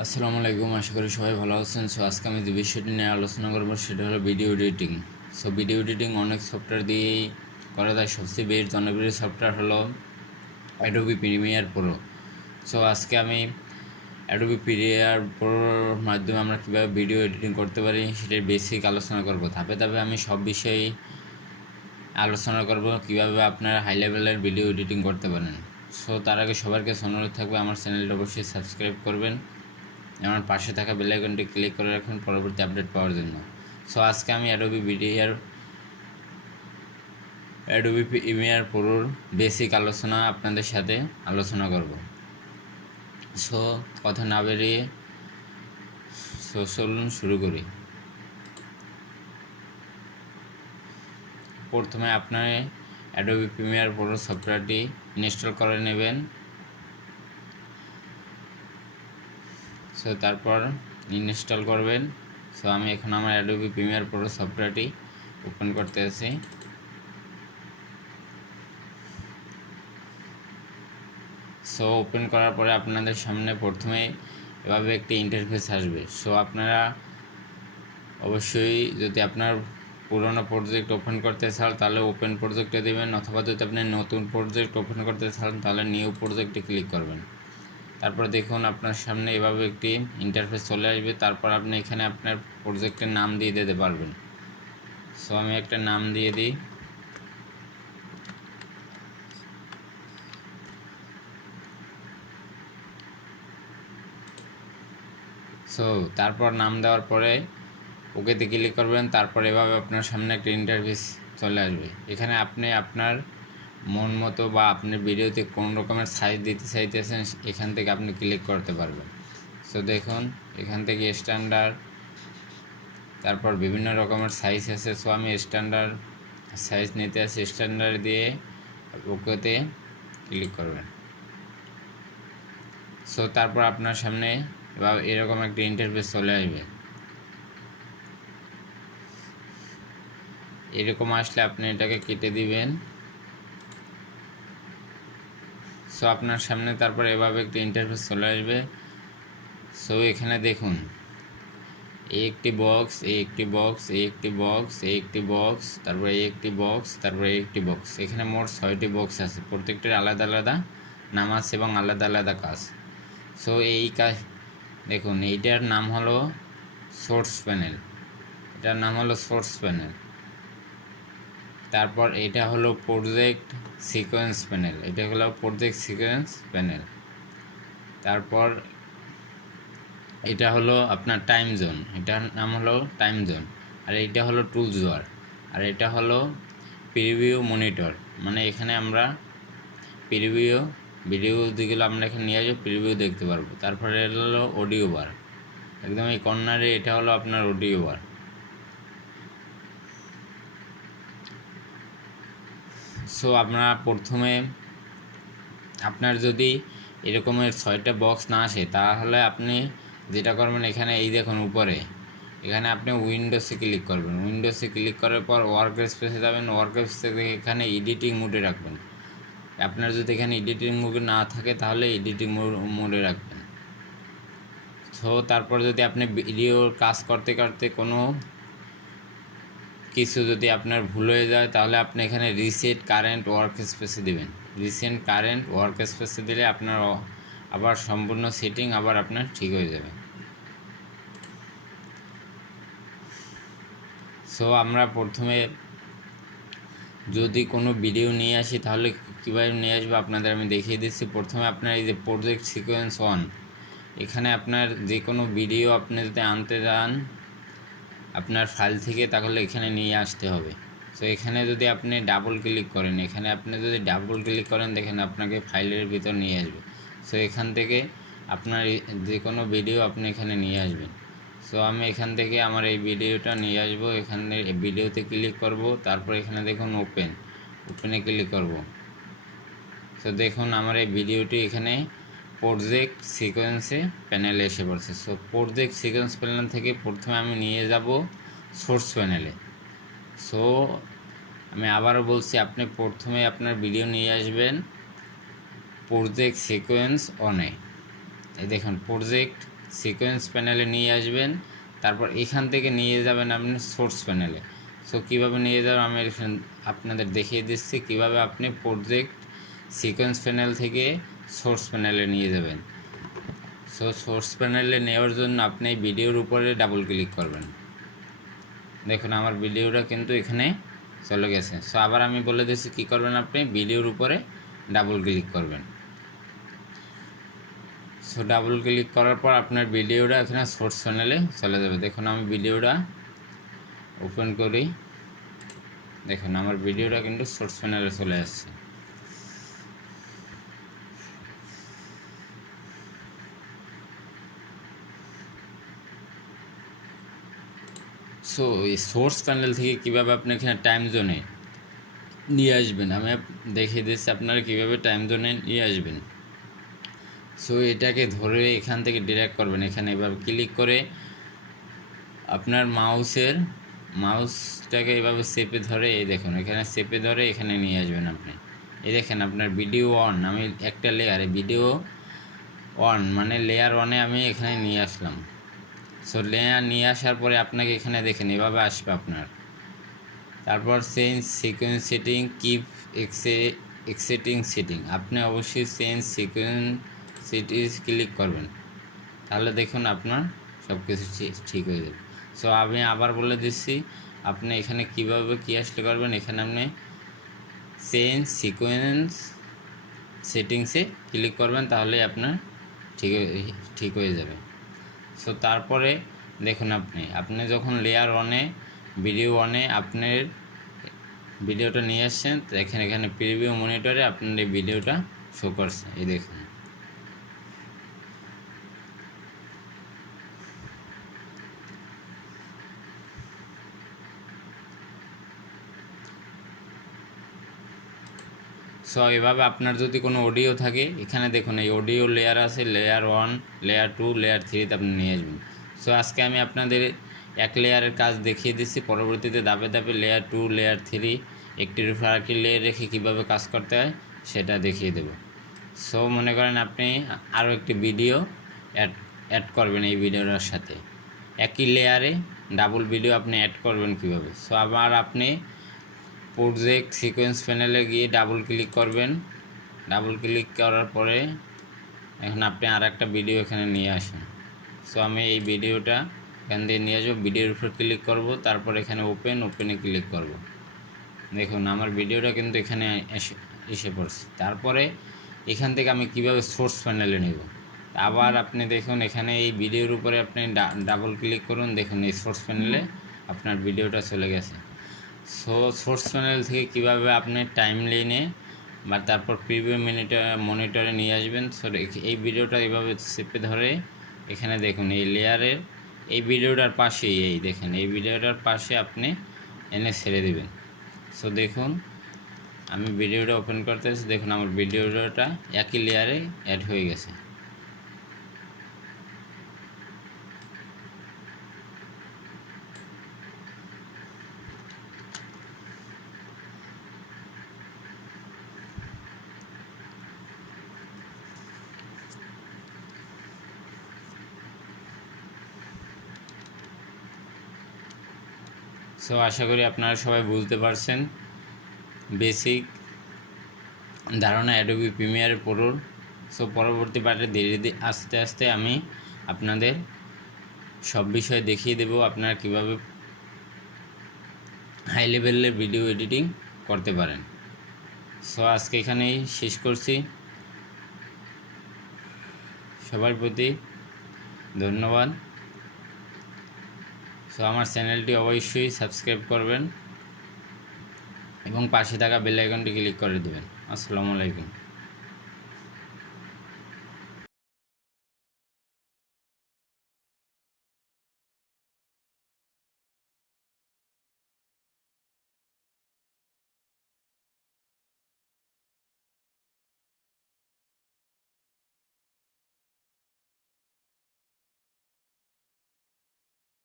আসসালামু আলাইকুম, আশা করি সবাই ভালো আছেন। সো আজকে আমি যে বিষয়টি নিয়ে আলোচনা করবো সেটা হলো video editing. So video editing অনেক সফটওয়্যার দিয়েই করা যায়। সবচেয়ে বেশ জনপ্রিয় সফটওয়্যার হলো অ্যাডোবি প্রিমিয়ার প্রো। সো আজকে আমি অ্যাডোবি প্রিমিয়ার প্রোর মাধ্যমে আমরা কীভাবে ভিডিও এডিটিং করতে পারি সেটার বেসিক আলোচনা করব। ধাপে ধাপে আমি সব বিষয়েই আলোচনা করব কীভাবে আপনারা হাই লেভেলের ভিডিও এডিটিং করতে পারেন। সো তার আগে সবার কাছে অনুরোধ থাকবে আমার চ্যানেলটা অবশ্যই সাবস্ক্রাইব করবেন, আমার পাশে থাকা বেল আইকনটি ক্লিক করে রাখুন পরবর্তী আপডেট পাওয়ার জন্য। সো আজকে আমি অ্যাডোবি প্রিমিয়ার প্রোর বেসিক আলোচনা আপনাদের সাথে আলোচনা করব। সো কথা না বেরিয়ে চলুন শুরু করি। প্রথমে আপনার অ্যাডোবি প্রিমিয়ার প্রো সফটওয়্যারটি ইনস্টল করে নেবেন। সো তারপর ইনস্টল করবেন। সো আমি এখন আমার অ্যাডোবি প্রিমিয়ার প্রো সফটওয়্যারটি ওপেন করতে আছি। সো ওপেন করার পরে আপনাদের সামনে প্রথমে এভাবে একটি ইন্টারফেস আসবে। সো আপনারা অবশ্যই যদি আপনার পুরনো প্রজেক্ট ওপেন করতে চান তাহলে ওপেন প্রজেক্টে দেবেন, অথবা যদি আপনি নতুন প্রজেক্ট ওপেন করতে চান তাহলে নিউ প্রজেক্টে ক্লিক করবেন। তারপর দেখুন আপনার সামনে এভাবে একটি ইন্টারফেস চলে আসবে। তারপর আপনি এখানে আপনার প্রজেক্টের নাম দিয়ে দিতে পারবেন। সো আমি একটা নাম দিয়ে দিই। সো তারপর নাম দেওয়ার পরে ওকেতে ক্লিক করবেন। তারপর এভাবে আপনার সামনে একটা ইন্টারফেস চলে আসবে। এখানে আপনি আপনার মন মতো বা আপনি ভিডিওতে কোন রকমের সাইজ দিতে চাইতেছেন এখান থেকে আপনি ক্লিক করতে পারবেন। সো দেখুন এখান থেকে স্ট্যান্ডার্ড, তারপর বিভিন্ন রকমের সাইজ আছে। সো আমি স্ট্যান্ডার্ড সাইজ নিতে আসি, স্ট্যান্ডার্ড দিয়ে ওকেতে ক্লিক করবেন। সো তারপর আপনার সামনে এরকম একটা ইন্টারফেস চলে আসবে। এরকম আসলে আপনি এটাকে কেটে দিবেন। সো আপনার সামনে তারপর এভাবে একটা ইন্টারফেস চলে আসবে। সো এখানে দেখুন এই একটি বক্স, এই একটি বক্স, এই একটি বক্স, এই একটি বক্স, তারপরে এই একটি বক্স, তারপরে এই একটি বক্স। এখানে মোট 6টি বক্স আছে, প্রত্যেকটির আলাদা আলাদা নাম আছে এবং আলাদা আলাদা কাজ। সো এই কাজ দেখুন, এইটার নাম হলো সোর্স প্যানেল, এটার নাম হলো সোর্স প্যানেল। তারপর এটা হলো প্রজেক্ট সিকোয়েন্স প্যানেল, এটা হলো প্রজেক্ট সিকোয়েন্স প্যানেল। তারপর এটা হলো আপনার টাইম জোন, এটার নাম হলো টাইম জোন। আর এটা হলো টুলস বার। আর এটা হলো প্রিভিউ মনিটর, মানে এখানে আমরা প্রিভিউ ভিডিও যেগুলো আমরা এখানে নিয়ে আসবো প্রিভিউ দেখতে পারবো। তারপরে হলো অডিও বার, একদম এই কর্নারে এটা হলো আপনার অডিও বার। সো আমরা প্রথমে আপনার যদি এরকমের 6টা বক্স না আসে তাহলে আপনি যেটা করবেন, এখানে এই দেখুন উপরে এখানে আপনি উইন্ডোসে ক্লিক করবেন। উইন্ডোসে ক্লিক করার পর ওয়ার্ক স্পেসে যাবেন। ওয়ার্ক স্পেস থেকে এখানে এডিটিং মোডে রাখবেন। আপনার যদি এখানে এডিটিং মোড না থাকে তাহলে এডিটিং মোডে রাখবেন। সো তারপর যদি আপনি ভিডিওর কাজ করতে করতে কোনো কিছু যদি আপনার ভুল হয়ে যায় তাহলে আপনি এখানে রিসেট কারেন্ট ওয়ার্ক স্পেসে দেবেন। রিসেন্ট কারেন্ট ওয়ার্ক স্পেসে দিলে আপনার আবার সম্পূর্ণ সেটিং আবার আপনার ঠিক হয়ে যাবে। সো আমরা প্রথমে যদি কোনো ভিডিও নিয়ে আসি তাহলে কীভাবে নিয়ে আসবো আপনাদের আমি দেখিয়ে দিচ্ছি। প্রথমে আপনার এই যে প্রজেক্ট সিকোয়েন্স 1, এখানে আপনার যে কোনো ভিডিও আপনি যদি আনতে যান আপনার ফাইল থেকে তাহলে এখানে নিয়ে আসতে হবে। সো এখানে যদি আপনি ডাবল ক্লিক করেন, এখানে আপনি যদি ডাবল ক্লিক করেন দেখেন আপনাকে ফাইলের ভিতর নিয়ে আসবে। সো এখান থেকে আপনার যে কোনো ভিডিও আপনি এখানে নিয়ে আসবেন। সো আমি এখান থেকে আমার এই ভিডিওটা নিয়ে আসবো, এখানে ভিডিওতে ক্লিক করব। তারপর এখানে দেখুন ওপেনে ক্লিক করব। সো দেখুন আমার এই ভিডিওটি এখানে প্রজেক্ট সিকোয়েন্সে প্যানেলে এসে পড়ছে। সো প্রজেক্ট সিকোয়েন্স প্যানেল থেকে প্রথমে আমি নিয়ে যাব সোর্স প্যানেলে। সো আমি আবারও বলছি, আপনি প্রথমে আপনার ভিডিও নিয়ে আসবেন প্রজেক্ট সিকোয়েন্স অনে। এই দেখুন প্রজেক্ট সিকোয়েন্স প্যানেলে নিয়ে আসবেন, তারপর এখান থেকে নিয়ে যাবেন আপনি সোর্স প্যানেলে। সো কীভাবে নিয়ে যাবেন আমি আপনাদের দেখিয়ে দিচ্ছি কীভাবে আপনি প্রজেক্ট সিকোয়েন্স প্যানেল থেকে সোর্স প্যানেলে নিয়ে যাবেন। সো সোর্স প্যানেলে নেওয়ার জন্য আপনি ভিডিওর উপরে ডাবল ক্লিক করবেন। দেখুন আমার ভিডিওটা কিন্তু এখানে চলে গেছে। সো আবার আমি বলে দিচ্ছি কী করবেন, আপনি ভিডিওর উপরে ডাবল ক্লিক করবেন। সো ডাবল ক্লিক করার পর আপনার ভিডিওটা এখানে সোর্স প্যানেলে চলে যাবে। দেখুন আমি ভিডিওটা ওপেন করি, দেখুন আমার ভিডিওটা কিন্তু সোর্স প্যানেলে চলে আসছে। সো এই সোর্স প্যানেল থেকে কীভাবে আপনি এখানে টাইম জোনে নিয়ে আসবেন আমি দেখিয়ে দিচ্ছি আপনারা কীভাবে টাইম জোনে নিয়ে আসবেন। সো এটাকে ধরে এখান থেকে ডিরেক্ট করবেন, এখানে এভাবে ক্লিক করে আপনার মাউসটাকে এভাবে চেপে ধরে, এই দেখুন এখানে চেপে ধরে এখানে নিয়ে আসবেন আপনি। এই দেখেন আপনার ভিডিও অন, আমি একটা লেয়ারে ভিডিও অন মানে লেয়ার ওয়ানে আমি এখানে নিয়ে আসলাম। সো লেয়ার নিয়ে আসার পরে আপনাকে এখানে দেখেন এভাবে আসবে আপনার। তারপর change sequence setting, keep existing setting, আপনি অবশ্যই চেঞ্জ সিকোয়েন্স সেটিংস ক্লিক করবেন, তাহলে দেখুন আপনার সব কিছু ঠিক হয়ে যাবে। সো আমি আবার বলে দিচ্ছি আপনি এখানে কীভাবে কী আসলে করবেন, এখানে আপনি চেঞ্জ সিকোয়েন্স সেটিংসে ক্লিক করবেন, তাহলে আপনার ঠিক হয়ে যাবে। সো তারপরে দেখুন আপনি যখন লেয়ার ওয়ানে ভিডিও ওয়ানে আপনার ভিডিওটা নিয়ে আসছেন, দেখেন এখানে প্রিভিউ মনিটরে আপনার এই ভিডিওটা শো করছে, এই দেখুন। সো এভাবে আপনার যদি কোনো অডিও থাকে এখানে দেখুন এই অডিও লেয়ার আছে, লেয়ার 1, লেয়ার 2, লেয়ার 3তে আপনি নিয়ে আসবেন। সো আজকে আমি আপনাদের এক লেয়ারের কাজ দেখিয়ে দিচ্ছি, পরবর্তীতে ধাপে ধাপে লেয়ার 2, লেয়ার 3 একটির উপর আরেকটি লেয়ার রেখে কীভাবে কাজ করতে হয় সেটা দেখিয়ে দেব। সো মনে করেন আপনি আরও একটি ভিডিও অ্যাড করবেন, এই ভিডিওটার সাথে একই লেয়ারে ডাবল ভিডিও আপনি অ্যাড করবেন কীভাবে। সো আবার আপনি প্রজেক্ট সিকোয়েন্স প্যানেলে গিয়ে ডাবল ক্লিক করবেন, ডাবল ক্লিক করার পরে এখন আপনি আর একটা ভিডিও এখানে নিয়ে আসেন। সো আমি এই ভিডিওটা এখান দিয়ে নিয়ে আসবো, ভিডিওর উপর ক্লিক করব, তারপর এখানে ওপেনে ক্লিক করব। দেখুন আমার ভিডিওটা কিন্তু এখানে এসে পড়ছে। তারপরে এখান থেকে আমি কিভাবে সোর্স প্যানেলে নেব, আবার আপনি দেখুন এখানে এই ভিডিওর উপরে আপনি ডাবল ক্লিক করুন, দেখুন এই সোর্স প্যানেলে আপনার ভিডিওটা চলে গেছে। সো সোর্স প্যানেল থেকে কীভাবে আপনি টাইম লাইনে বা তারপর প্রিভিউ মনিটরে নিয়ে আসবেন। সো এই ভিডিওটা এইভাবে চেপে ধরে এখানে দেখুন এই লেয়ারের এই ভিডিওটার পাশেই এই দেখেন এই ভিডিওটার পাশে আপনি এনে ছেড়ে দেবেন। সো দেখুন আমি ভিডিওটা ওপেন করতেছি, দেখুন আমার ভিডিওটা একই লেয়ারে অ্যাড হয়ে গেছে। সো আশা করি আপনারা সবাই বুঝতে পারছেন বেসিক ধারণা অ্যাডোবি প্রিমিয়ার প্রোর। সো পরবর্তী পার্টে ধীরে ধীরে আস্তে আস্তে আমি আপনাদের সব বিষয় দেখিয়ে দেব আপনারা কীভাবে হাই লেভেলের ভিডিও এডিটিং করতে পারেন। সো আজকে এখানেই শেষ করছি, সবার প্রতি ধন্যবাদ। সো আমার চ্যানেলটি অবশ্যই সাবস্ক্রাইব করবেন এবং পাশে থাকা বেল আইকনটি ক্লিক করে দেবেন। আসসালামু আলাইকুম।